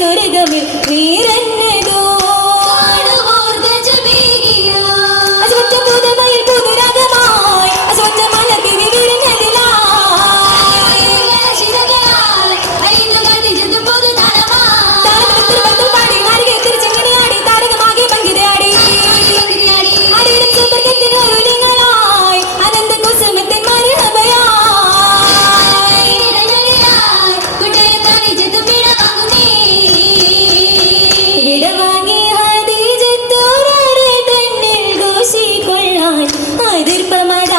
சொருகமே aprender para mais.